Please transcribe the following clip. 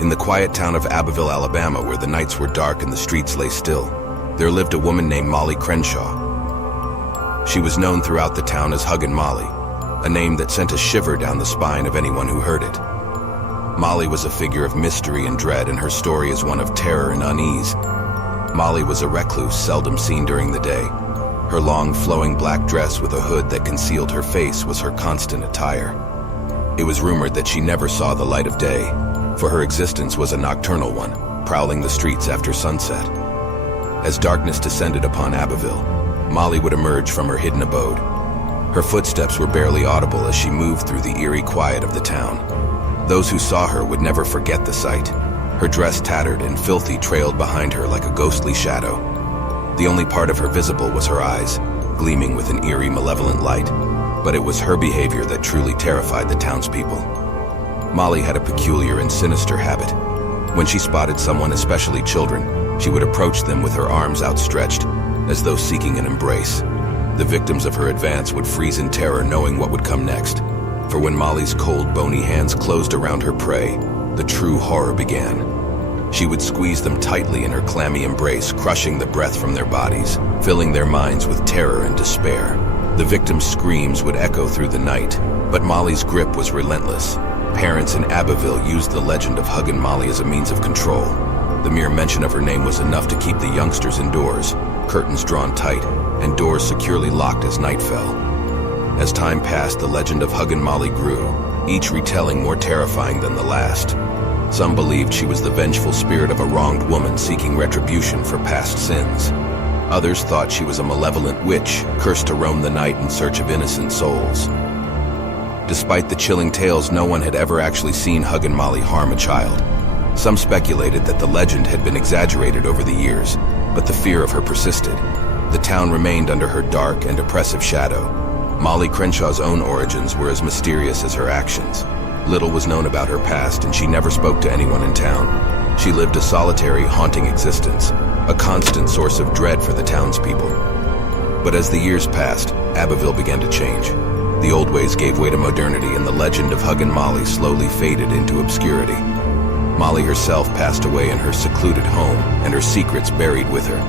In the quiet town of Abbeville, Alabama, where the nights were dark and the streets lay still, there lived a woman named Molly Crenshaw. She was known throughout the town as Huggin Molly, a name that sent a shiver down the spine of anyone who heard it. Molly was a figure of mystery and dread, and her story is one of terror and unease. Molly was a recluse, seldom seen during the day. Her long, flowing black dress with a hood that concealed her face was her constant attire. It was rumored that she never saw the light of day, for her existence was a nocturnal one, prowling the streets after sunset. As darkness descended upon Abbeville, Molly would emerge from her hidden abode. Her footsteps were barely audible as she moved through the eerie quiet of the town. Those who saw her would never forget the sight. Her dress tattered and filthy trailed behind her like a ghostly shadow. The only part of her visible was her eyes, gleaming with an eerie, malevolent light. But it was her behavior that truly terrified the townspeople. Molly had a peculiar and sinister habit. When she spotted someone, especially children, she would approach them with her arms outstretched, as though seeking an embrace. The victims of her advance would freeze in terror, knowing what would come next. For when Molly's cold, bony hands closed around her prey, the true horror began. She would squeeze them tightly in her clammy embrace, crushing the breath from their bodies, filling their minds with terror and despair. The victims' screams would echo through the night, but Molly's grip was relentless. Parents in Abbeville used the legend of Huggin Molly as a means of control. The mere mention of her name was enough to keep the youngsters indoors, curtains drawn tight, and doors securely locked as night fell. As time passed, the legend of Huggin Molly grew, each retelling more terrifying than the last. Some believed she was the vengeful spirit of a wronged woman seeking retribution for past sins. Others thought she was a malevolent witch, cursed to roam the night in search of innocent souls. Despite the chilling tales, no one had ever actually seen Huggin Molly harm a child. Some speculated that the legend had been exaggerated over the years, but the fear of her persisted. The town remained under her dark and oppressive shadow. Molly Crenshaw's own origins were as mysterious as her actions. Little was known about her past, and she never spoke to anyone in town. She lived a solitary, haunting existence, a constant source of dread for the townspeople. But as the years passed, Abbeville began to change. The old ways gave way to modernity, and the legend of Huggin Molly slowly faded into obscurity. Molly herself passed away in her secluded home, and her secrets buried with her.